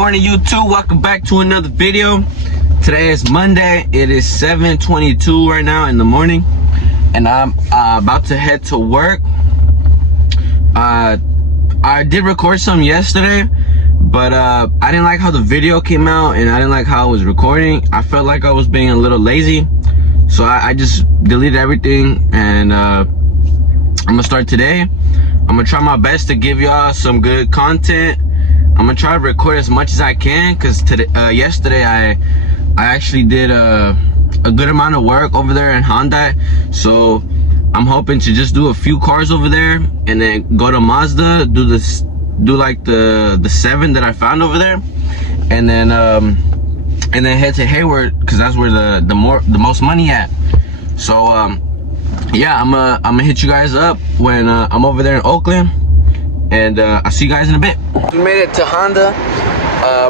morning, YouTube. Welcome back to another video. Today is Monday. It is 7:22 right now in the morning, and I'm about to head to work. I did record some yesterday, but I didn't like how the video came out, and I didn't like how I was recording. I felt like I was being a little lazy, so I just deleted everything, and I'm gonna start today. I'm gonna try my best to give y'all some good content. I'm gonna try to record as much as I can, because yesterday I actually did a good amount of work over there in Hyundai, so I'm hoping to just do a few cars over there and then go to Mazda, do like the 7 that I found over there, and then head to Hayward, because that's where the most money at. So yeah, I'm gonna hit you guys up when I'm over there in Oakland, and I'll see you guys in a bit. We made it to Honda.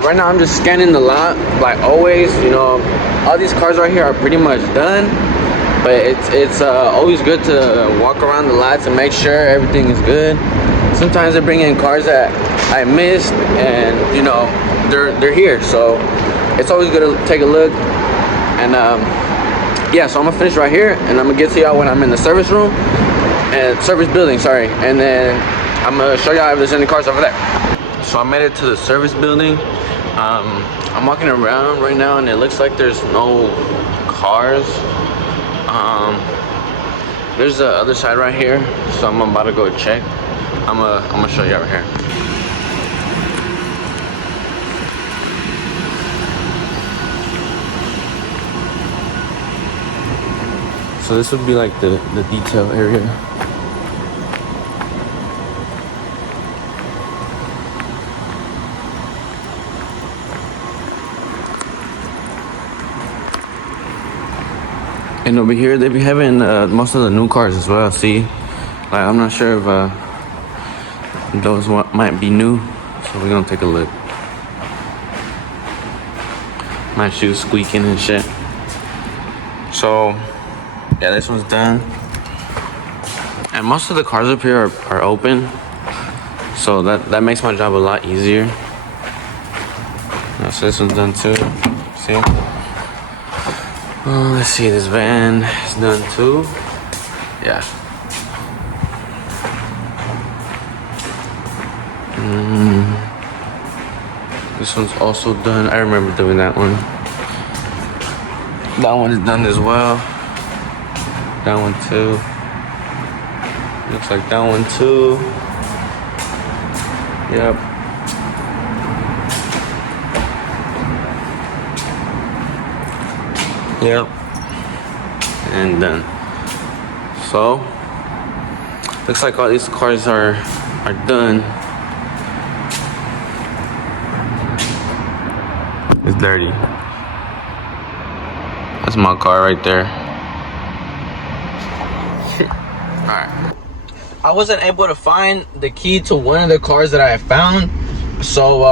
Right now I'm just scanning the lot like always. You know, all these cars right here are pretty much done, but it's always good to walk around the lot to make sure everything is good. Sometimes they bring in cars that I missed, and you know, they're here, so it's always good to take a look. And yeah, so I'm gonna finish right here, and I'm gonna get to y'all when I'm in the service room and service building, sorry, and then I'm gonna show y'all if there's any cars over there. So I made it to the service building. I'm walking around right now, and it looks like there's no cars. There's the other side right here, so I'm about to go check. I'm gonna show you over here. So this would be like the detail area. And over here they be having most of the new cars as well. See, like I'm not sure if those might be new, so we're gonna take a look. My shoes squeaking and shit. So yeah, this one's done, and most of the cars up here are open, so that makes my job a lot easier. So this one's done too. See? Let's see, this van is done too. Yeah. This one's also done. I remember doing that one. That one is done as well. That one too. Looks like that one too. Yep. Yep. And done. So looks like all these cars are done. It's dirty. That's my car right there. Alright. I wasn't able to find the key to one of the cars that I found, so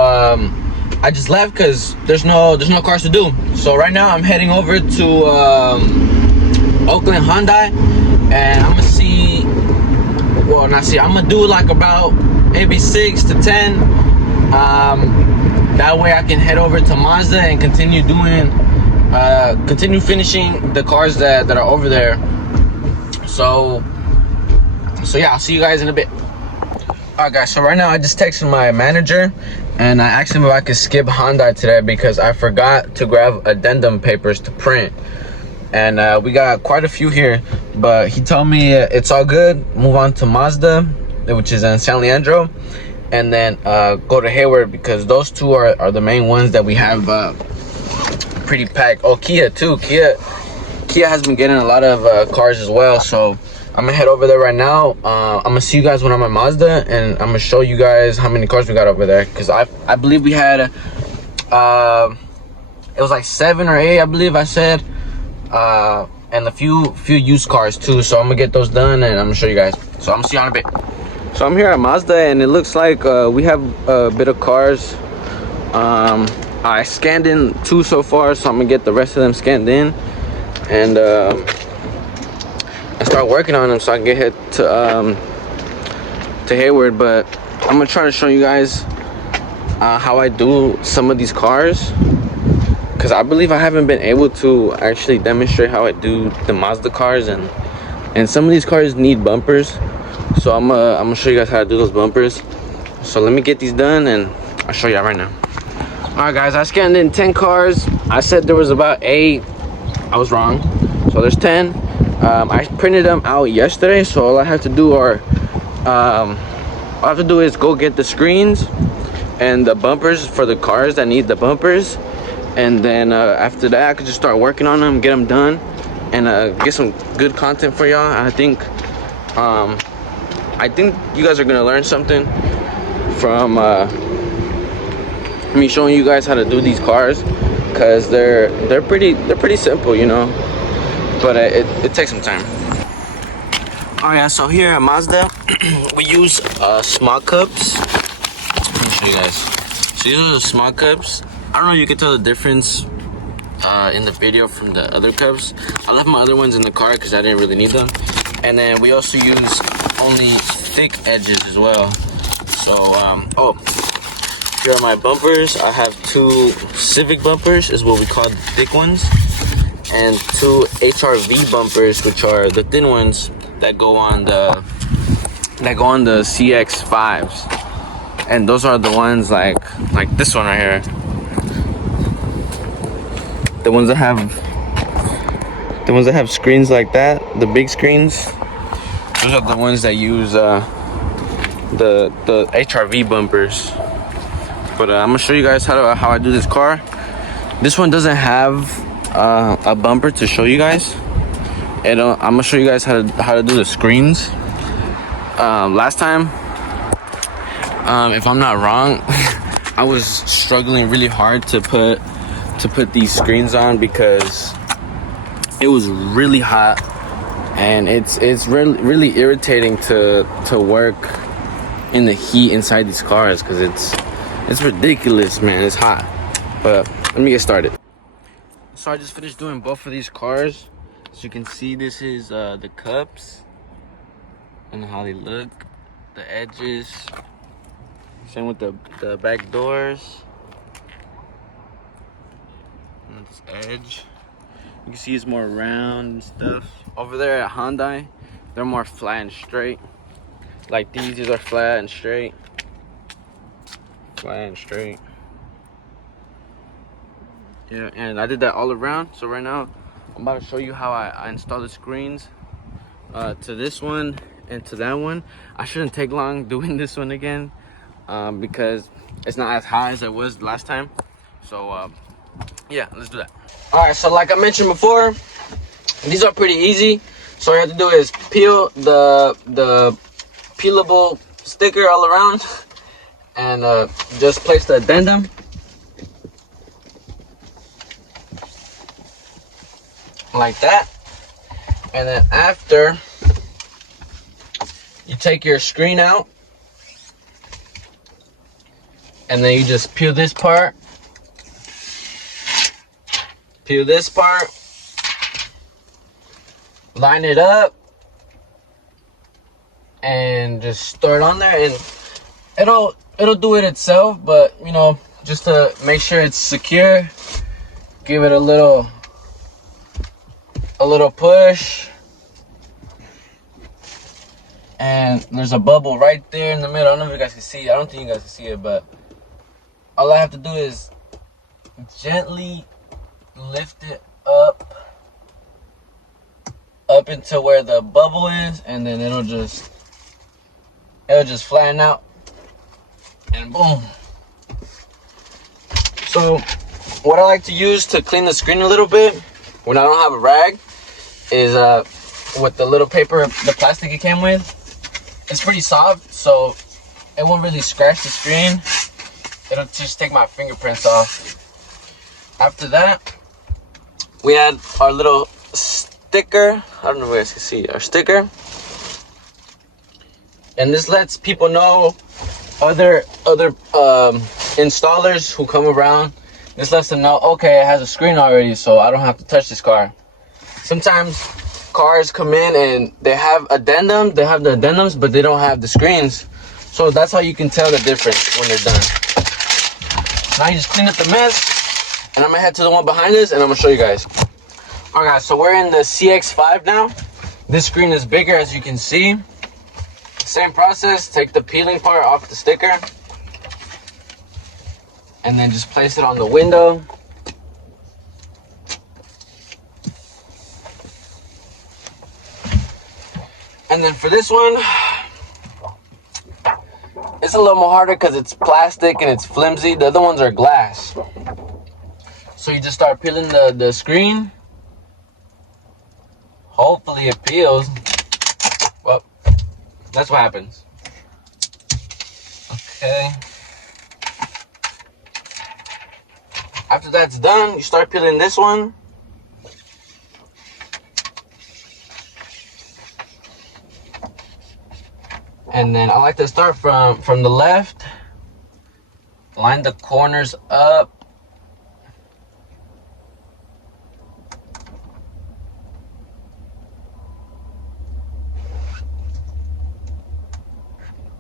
I just left because there's no cars to do. So right now I'm heading over to Oakland Hyundai, and I'm gonna see. Well, not see. I'm gonna do like about maybe 6 to 10. That way I can head over to Mazda and continue finishing the cars that are over there. So yeah, I'll see you guys in a bit. Alright guys, so right now I just texted my manager, and I asked him if I could skip Hyundai today because I forgot to grab addendum papers to print. And we got quite a few here, but he told me it's all good. Move on to Mazda, which is in San Leandro, and then go to Hayward, because those two are the main ones that we have pretty packed. Oh, Kia too. Kia has been getting a lot of cars as well, so I'm gonna head over there right now. I'm gonna see you guys when I'm at Mazda, and I'm gonna show you guys how many cars we got over there, because I believe we had it was like 7 or 8, I believe I said, and a few used cars too. So I'm gonna get those done, and I'm gonna show you guys. So I'm gonna see you in a bit. So I'm here at Mazda, and it looks like we have a bit of cars. I scanned in 2 so far, so I'm gonna get the rest of them scanned in, and start working on them so I can get hit to Hayward. But I'm gonna try to show you guys how I do some of these cars, because I believe I haven't been able to actually demonstrate how I do the Mazda cars, and some of these cars need bumpers. So I'm gonna show you guys how to do those bumpers. So let me get these done and I'll show y'all right now. All right, guys, I scanned in 10 cars. I said there was about 8. I was wrong. So there's 10. I printed them out yesterday, so all I have to do is go get the screens and the bumpers for the cars that need the bumpers, and then after that I could just start working on them, get them done, and get some good content for y'all. I think you guys are gonna learn something from me showing you guys how to do these cars, because they're pretty simple, you know, but it takes some time. All right, so here at Mazda we use small cups. Let me show you guys. So these are the small cups. I don't know if you can tell the difference in the video from the other cups. I left my other ones in the car because I didn't really need them. And then we also use only thick edges as well. So here are my bumpers. I have 2 Civic bumpers, is what we call the thick ones, and 2 HRV bumpers, which are the thin ones that go on the CX-5s. And those are the ones like this one right here. The ones that have screens like that, the big screens. Those are the ones that use the HRV bumpers. But I'm gonna show you guys how I do this car. This one doesn't have a bumper to show you guys, and I'm gonna show you guys how to do the screens. Last time, if I'm not wrong, I was struggling really hard to put these screens on because it was really hot, and it's really irritating to work in the heat inside these cars, because it's ridiculous, man. It's hot. But let me get started. So I just finished doing both of these cars. As you can see, this is the cups and how they look, the edges. Same with the back doors. And this edge, you can see it's more round and stuff. Over there at Hyundai, they're more flat and straight. Like these are flat and straight. Flat and straight. Yeah, and I did that all around. So right now I'm about to show you how I install the screens to this one and to that one. I shouldn't take long doing this one again because it's not as high as it was last time. So yeah, let's do that. All right, so like I mentioned before, these are pretty easy. So all you have to do is peel the peelable sticker all around, and just place the addendum like that. And then after, you take your screen out, and then you just peel this part, line it up, and just throw it on there, and it'll do it itself. But you know, just to make sure it's secure, give it a little push, and there's a bubble right there in the middle. I don't know if you guys can see it. I don't think you guys can see it, but all I have to do is gently lift it up into where the bubble is, and then it'll just flatten out, and boom. So what I like to use to clean the screen a little bit when I don't have a rag is with the little paper, the plastic it came with. It's pretty soft, so it won't really scratch the screen. It'll just take my fingerprints off. After that, we add our little sticker. I don't know if you guys can see our sticker. And this lets people know, other installers who come around, this lets them know, okay, it has a screen already, so I don't have to touch this car. Sometimes cars come in and they have the addendums, but they don't have the screens. So that's how you can tell the difference when they're done. Now you just clean up the mess, and I'm gonna head to the one behind us, and I'm gonna show you guys. All right, guys, so we're in the CX5 now. This screen is bigger, as you can see. Same process, take the peeling part off the sticker, and then just place it on the window. And then for this one, it's a little more harder because it's plastic and it's flimsy. The other ones are glass. So you just start peeling the screen. Hopefully it peels. Well, that's what happens. Okay. After that's done, you start peeling this one. And then I like to start from the left, line the corners up.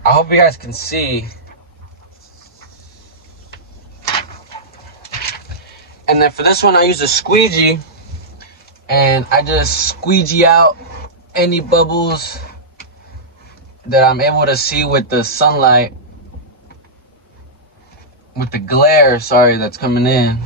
I hope you guys can see. And then for this one, I use a squeegee, and I just squeegee out any bubbles that I'm able to see with the sunlight, with the glare, sorry, that's coming in.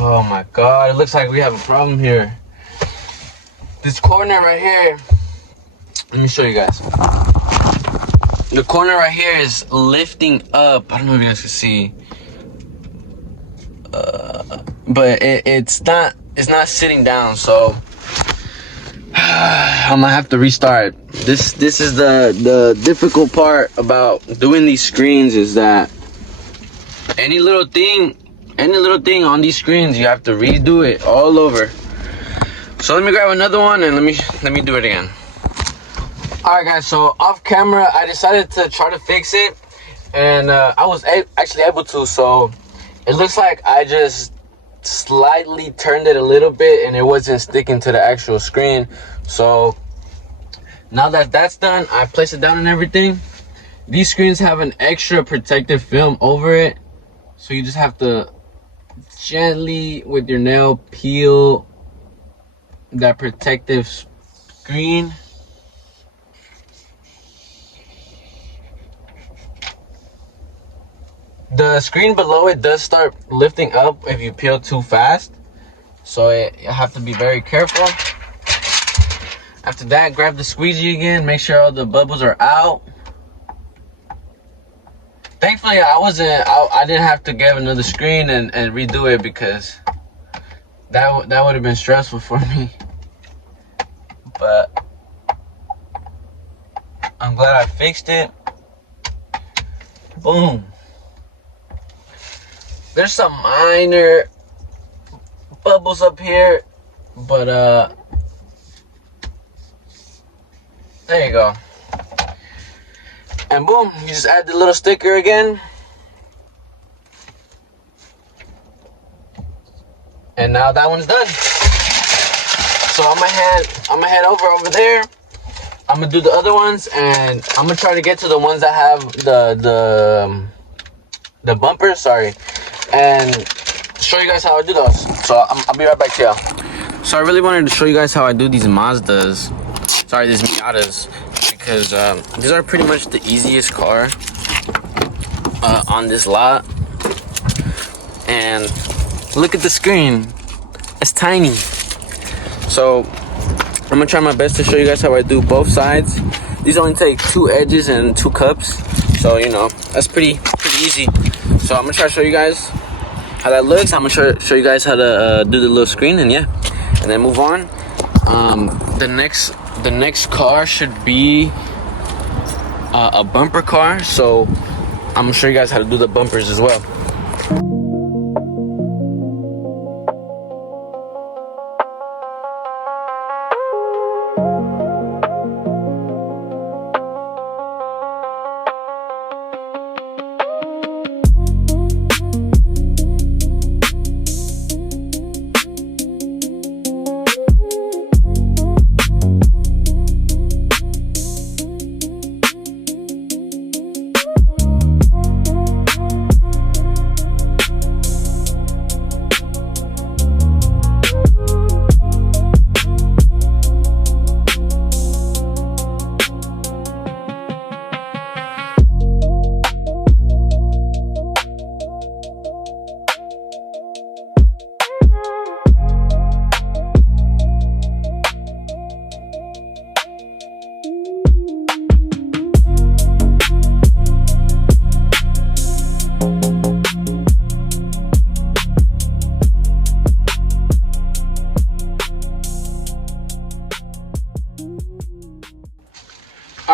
Oh my God, it looks like we have a problem here. This corner right here, let me show you guys. The corner right here is lifting up. I don't know if you guys can see, but it's not sitting down. So I'm gonna have to restart. This is the difficult part about doing these screens, is that any little thing on these screens, you have to redo it all over. So let me grab another one and let me do it again. Alright guys, so off camera I decided to try to fix it, and I was actually able to. So it looks like I just slightly turned it a little bit and it wasn't sticking to the actual screen. So now that that's done, I place it down and everything. These screens have an extra protective film over it, so you just have to gently with your nail peel that protective screen. The screen below it does start lifting up if you peel too fast, so you have to be very careful. After that, grab the squeegee again, make sure all the bubbles are out. Thankfully, I didn't have to get another screen and redo it, because that would have been stressful for me. But I'm glad I fixed it. Boom. There's some minor bubbles up here, but there you go. And boom, you just add the little sticker again. And now that one's done. So I'm gonna head over there. I'm gonna do the other ones, and I'm gonna try to get to the ones that have the bumpers, sorry, and show you guys how I do those. So I'll be right back to y'all. So I really wanted to show you guys how I do these Mazdas. Sorry, these Miatas. Because these are pretty much the easiest car on this lot. And look at the screen, it's tiny. So I'm gonna try my best to show you guys how I do both sides. These only take 2 edges and 2 cups, so you know that's pretty easy. So I'm gonna try to show you guys how that looks. I'm gonna show you guys how to do the little screen, and yeah, and then move on. The next car should be a bumper car, so I'm gonna show you guys how to do the bumpers as well.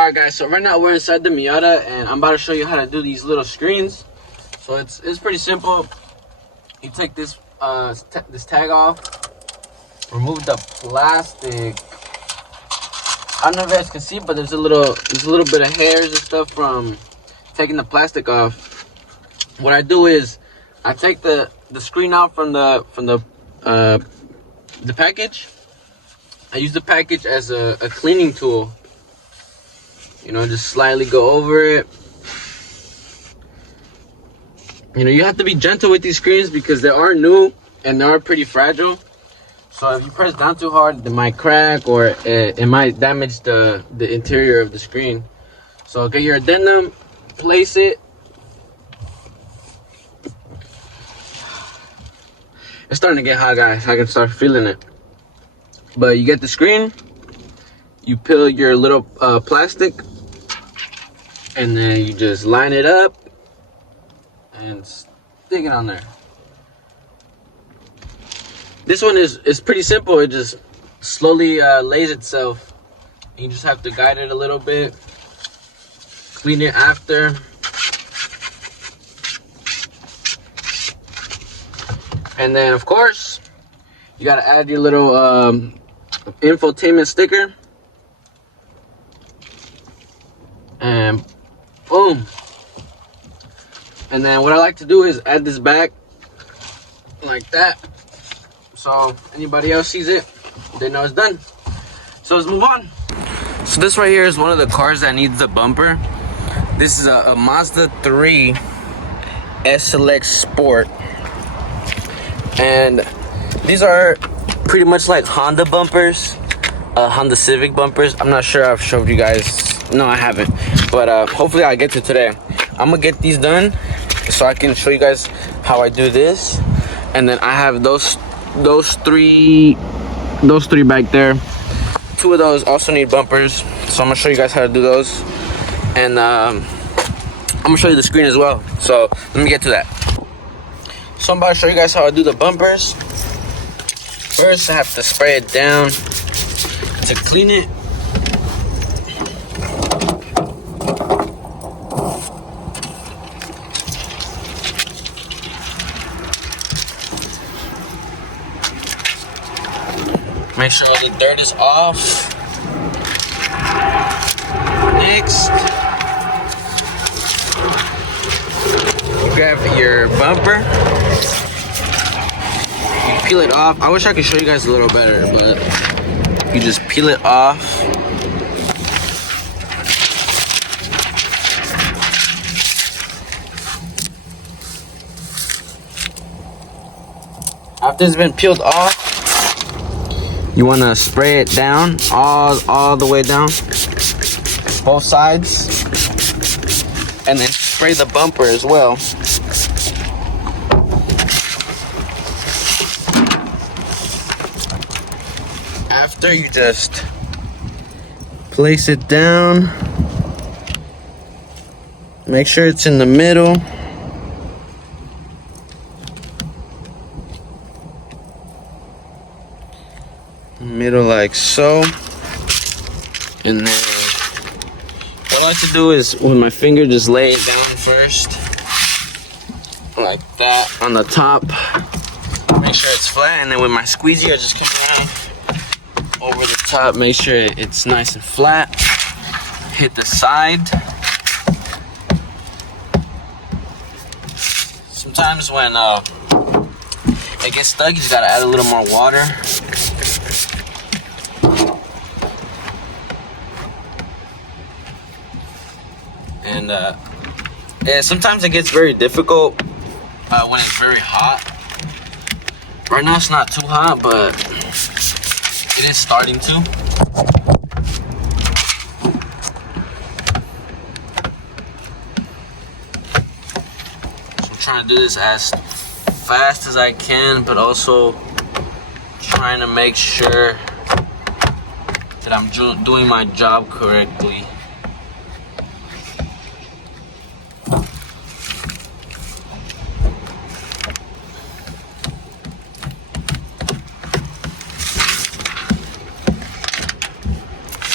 Alright guys, so right now we're inside the Miata and I'm about to show you how to do these little screens. So it's pretty simple. You take this this tag off, remove the plastic. I don't know if you guys can see, but there's a little bit of hairs and stuff from taking the plastic off. What I do is I take the screen out from the package. I use the package as a cleaning tool. You know, just slightly go over it. You know, you have to be gentle with these screens because they are new and they are pretty fragile. So if you press down too hard, they might crack or it might damage the interior of the screen. So get your addendum, place it. It's starting to get hot, guys. I can start feeling it. But you get the screen, you peel your little plastic, and then you just line it up and stick it on there. This one is pretty simple. It just slowly lays itself. You just have to guide it a little bit, clean it after. And then of course you gotta add your little infotainment sticker, and boom. And then what I like to do is add this back like that, so anybody else sees it, they know it's done. So let's move on. So this right here is one of the cars that needs the bumper. This is a Mazda 3 SLX Sport, and these are pretty much like Honda bumpers, Honda Civic bumpers. I'm not sure I've showed you guys. No, I haven't, but hopefully I get to today. I'm gonna get these done so I can show you guys how I do this. And then I have those three back there. 2 of those also need bumpers, so I'm gonna show you guys how to do those. And I'm gonna show you the screen as well, so let me get to that. So I'm about to show you guys how I do the bumpers. First, I have to spray it down to clean it. Make sure all the dirt is off. Next, grab your bumper. You peel it off. I wish I could show you guys a little better, but you just peel it off. After it's been peeled off, you want to spray it down all the way down, both sides, and then spray the bumper as well. After, you just place it down, make sure it's in the middle. Middle like so. And then what I like to do is with my finger just lay it down first like that on the top, make sure it's flat, and then with my squeegee I just come around over the top, make sure it's nice and flat. Hit the side. Sometimes when it gets stuck, you just gotta add a little more water. And yeah, sometimes it gets very difficult when it's very hot. Right now it's not too hot, but it is starting to. So I'm trying to do this as fast as I can, but also trying to make sure that I'm doing my job correctly.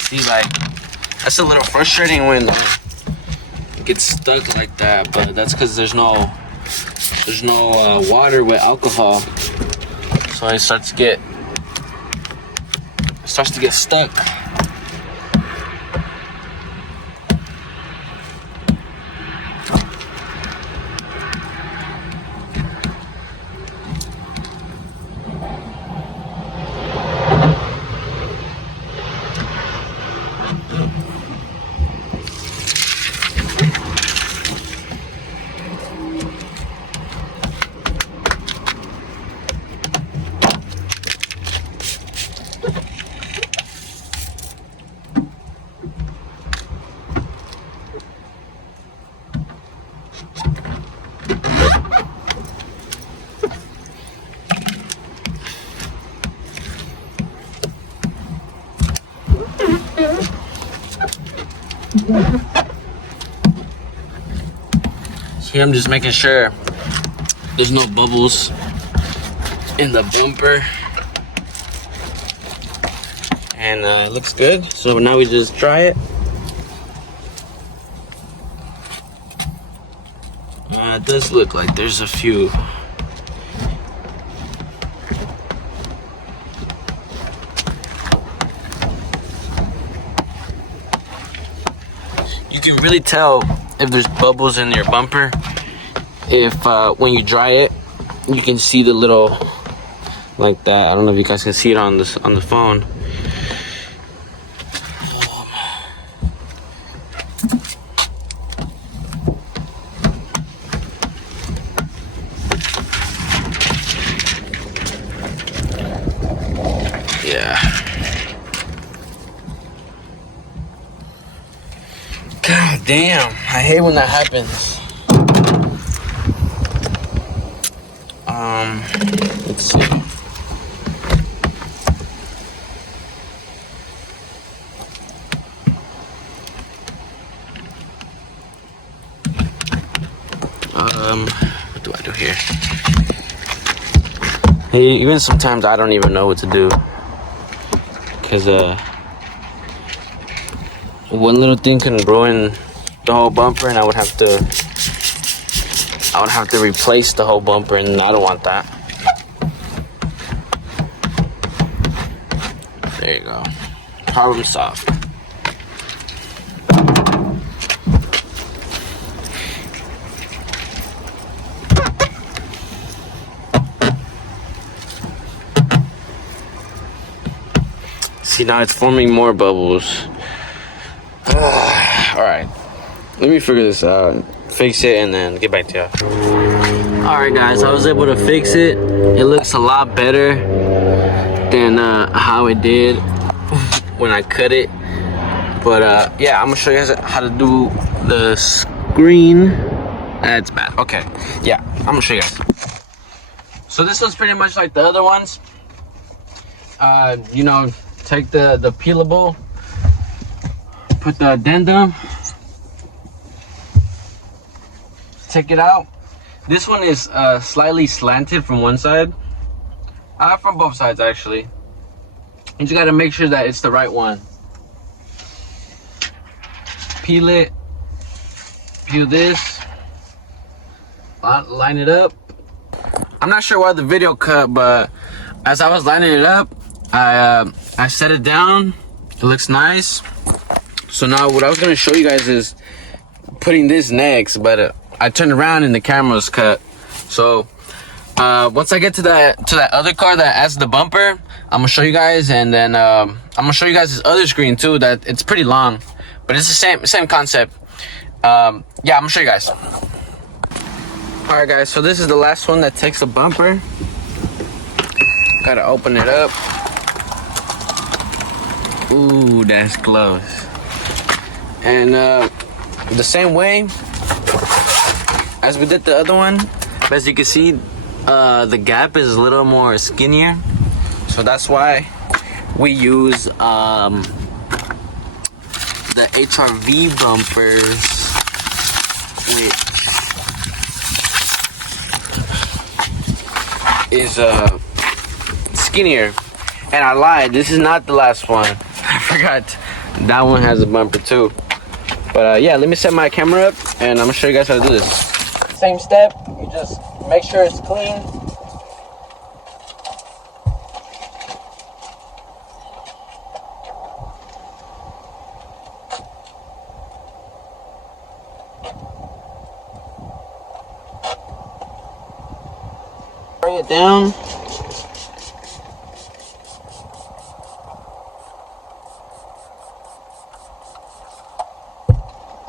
See, like, That's a little frustrating when it gets stuck like that, but that's because there's no water with alcohol, so it starts to get stuck. Here I'm just making sure there's no bubbles in the bumper, and it looks good. So now we just dry it. It does look like there's a few. You can really tell if there's bubbles in your bumper if when you dry it. You can see the little, like that. I don't know if you guys can see it on the phone. Yeah. God damn, I hate when that happens. Let's see. What do I do here? Hey, even sometimes I don't even know what to do, because one little thing can ruin the whole bumper, and I would have to replace the whole bumper, and I don't want that. There you go. Problem solved. See, now it's forming more bubbles. Alright. Let me figure this out. Fix it and then get back to y'all. Alright guys, I was able to fix it. It looks a lot better than how it did when I cut it. But yeah, I'm gonna show you guys how to do the screen. That's bad. Okay, yeah, I'm gonna show you guys. So this one's pretty much like the other ones. You know, take the peelable, put the addendum, take it out. This one is slightly slanted from one side, from both sides actually. You just gotta make sure that it's the right one. Peel it, peel this, line it up. I'm not sure why the video cut, but as I was lining it up, I set it down. It looks nice. So now what I was gonna show you guys is putting this next, but I turned around and the camera was cut. So once I get to that other car that has the bumper, I'm gonna show you guys, and then I'm gonna show you guys this other screen too. That it's pretty long, but it's the same concept. Yeah, I'm gonna show you guys. All right, guys. So this is the last one that takes the bumper. Gotta open it up. Ooh, that's close. And the same way as we did the other one, as you can see, the gap is a little more skinnier, so that's why we use the HRV bumpers, which is skinnier. And I lied, this is not the last one. I forgot. that one has a bumper too. But yeah, let me set my camera up and I'm gonna show you guys how to do this. Same step, you just make sure it's clean. Bring it down.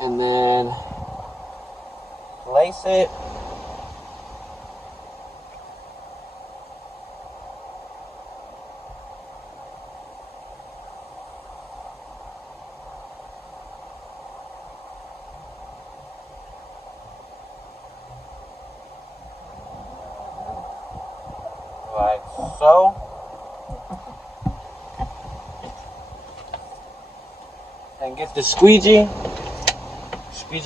And then lace it. Like so. And get the squeegee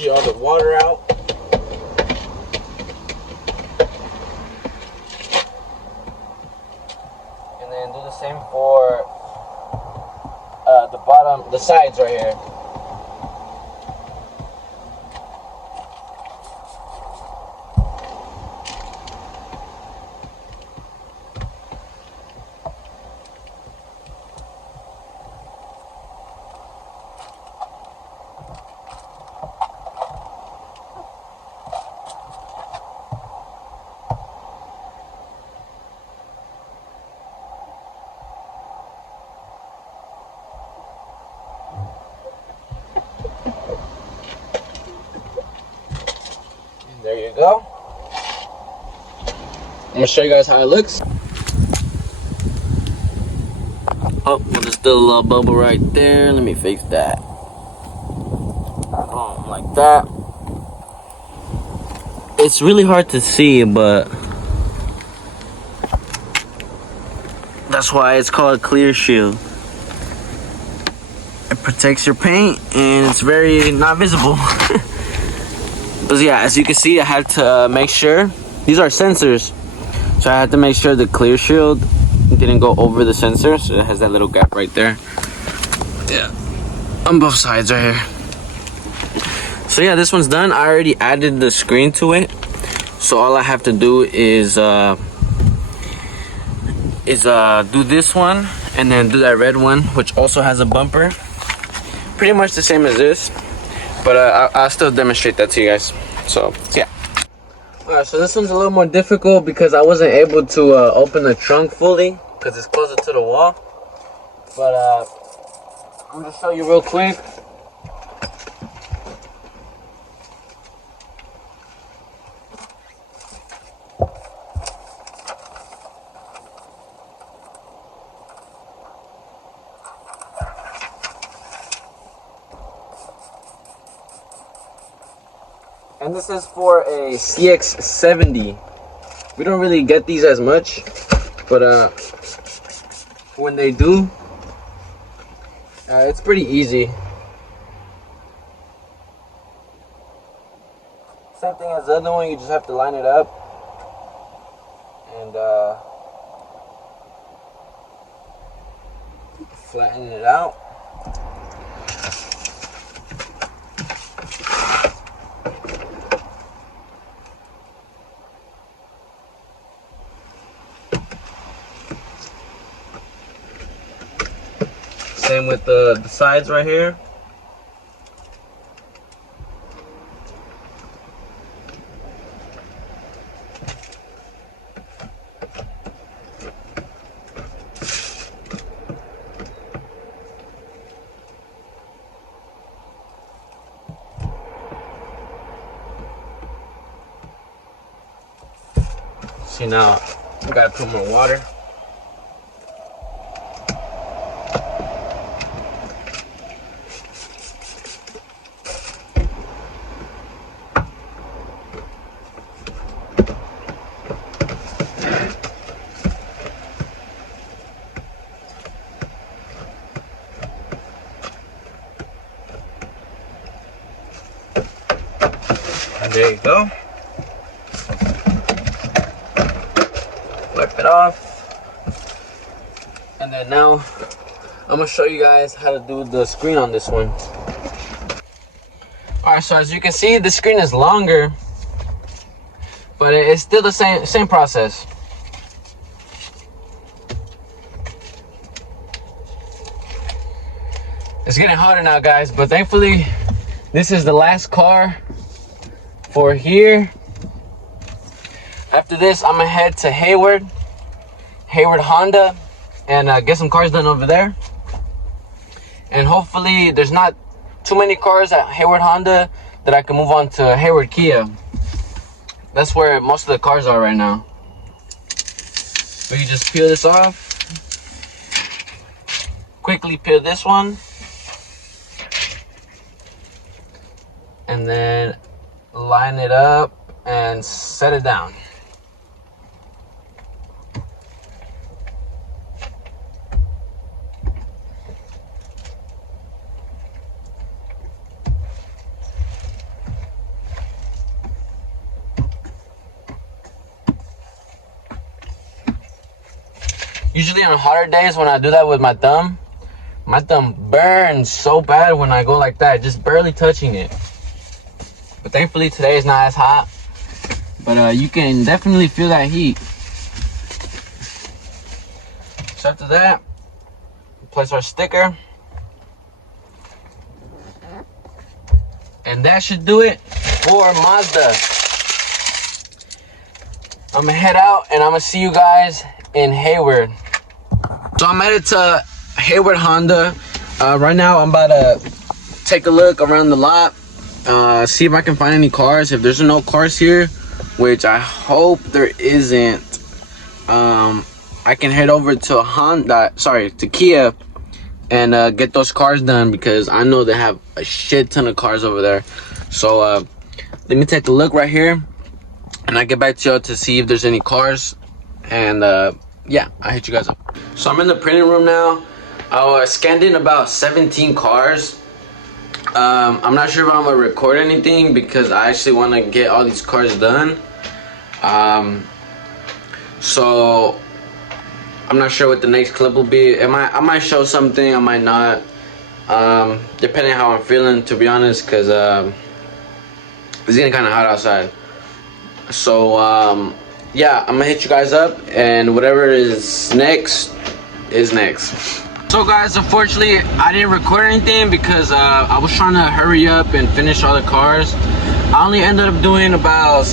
all the water out. And then do the same for the bottom, the sides right here. There you go. I'm gonna show you guys how it looks. Oh, well, there's still a little bubble right there. Let me fix that. Boom, like that. It's really hard to see, but that's why it's called Clear Shield. It protects your paint and it's very not visible. But yeah, as you can see, I had to make sure, these are sensors, so I had to make sure the Clear Shield didn't go over the sensor, so it has that little gap right there. Yeah, on both sides right here. So yeah, this one's done. I already added the screen to it, so all I have to do is do this one and then do that red one, which also has a bumper, pretty much the same as this. But I'll still demonstrate that to you guys. So yeah. Alright, so this one's a little more difficult because I wasn't able to open the trunk fully because it's closer to the wall. But I'm gonna show you real quick. And this is for a CX70. We don't really get these as much, but when they do, it's pretty easy. Same thing as the other one, you just have to line it up and flatten it out. Same with the sides right here. See, now we gotta put more water. And there you go. Wipe it off. And then now I'm gonna show you guys how to do the screen on this one. Alright, so as you can see, the screen is longer, but it's still the same process. It's getting hotter now, guys, but thankfully this is the last car for here. After this, I'm gonna head to Hayward Honda and get some cars done over there. And hopefully there's not too many cars at Hayward Honda that I can move on to Hayward Kia. That's where most of the cars are right now. We can just peel this off. Quickly peel this one. And then line it up and set it down. Usually on hotter days when I do that with my thumb burns so bad when I go like that, just barely touching it. But thankfully today is not as hot. But you can definitely feel that heat. So after that, place our sticker. And that should do it for Mazda. I'm gonna head out and I'm gonna see you guys in Hayward. So I'm headed to Hayward Honda. Right now I'm about to take a look around the lot, see if I can find any cars. If there's no cars here, which I hope there isn't, I can head over to Kia and get those cars done, because I know they have a shit ton of cars over there. So let me take a look right here and I get back to y'all to see if there's any cars. And yeah, I'll hit you guys up. So I'm in the printing room now. I scanned in about 17 cars. I'm not sure if I'm gonna record anything because I actually want to get all these cars done. So I'm not sure what the next clip will be. I might show something, I might not, depending on how I'm feeling, to be honest, because it's getting kind of hot outside. So yeah, I'm gonna hit you guys up, and whatever is next is next. So guys, unfortunately I didn't record anything because I was trying to hurry up and finish all the cars. I only ended up doing about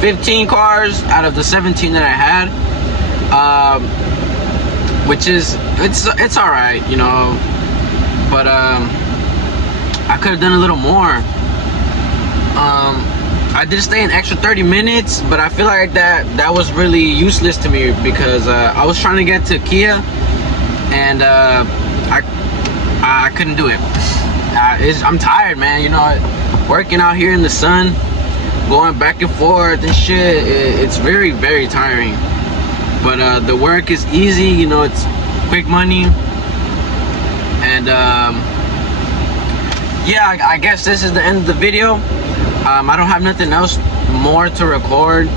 15 cars out of the 17 that I had, which is it's all right, you know, but I could have done a little more. I did stay an extra 30 minutes, but I feel like that was really useless to me because I was trying to get to Kia, and I couldn't do it. I'm tired, man. You know, working out here in the sun, going back and forth and shit, it's very, very tiring. But the work is easy, you know, it's quick money. And yeah, I guess this is the end of the video. I don't have nothing else more to record.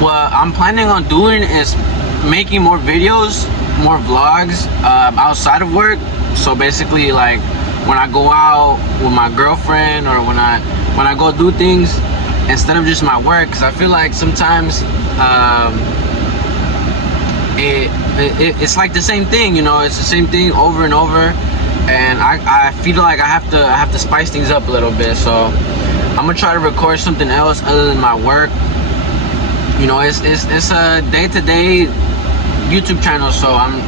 What I'm planning on doing is making more videos, more vlogs outside of work. So basically, like when I go out with my girlfriend, or when I go do things instead of just my work, because I feel like sometimes it's like the same thing, you know, it's the same thing over and over. And I feel like I have to spice things up a little bit. So I'm gonna try to record something else other than my work. You know, it's a day-to-day YouTube channel, so I'm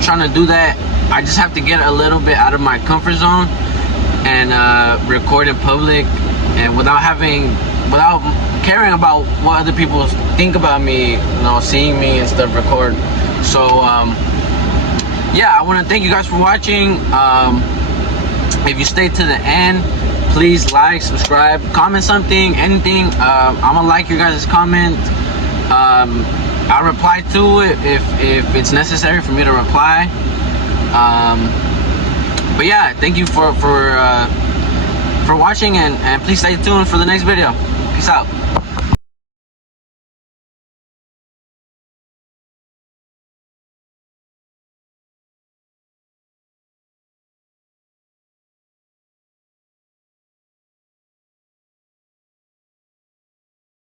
trying to do that. I just have to get a little bit out of my comfort zone and record in public, and without caring about what other people think about me, you know, seeing me and stuff, record. So yeah, I want to thank you guys for watching. If you stayed to the end, please like, subscribe, comment something, anything. I'm gonna like your guys' comment. I'll reply to it if it's necessary for me to reply. But yeah, thank you for watching, and please stay tuned for the next video. Peace out.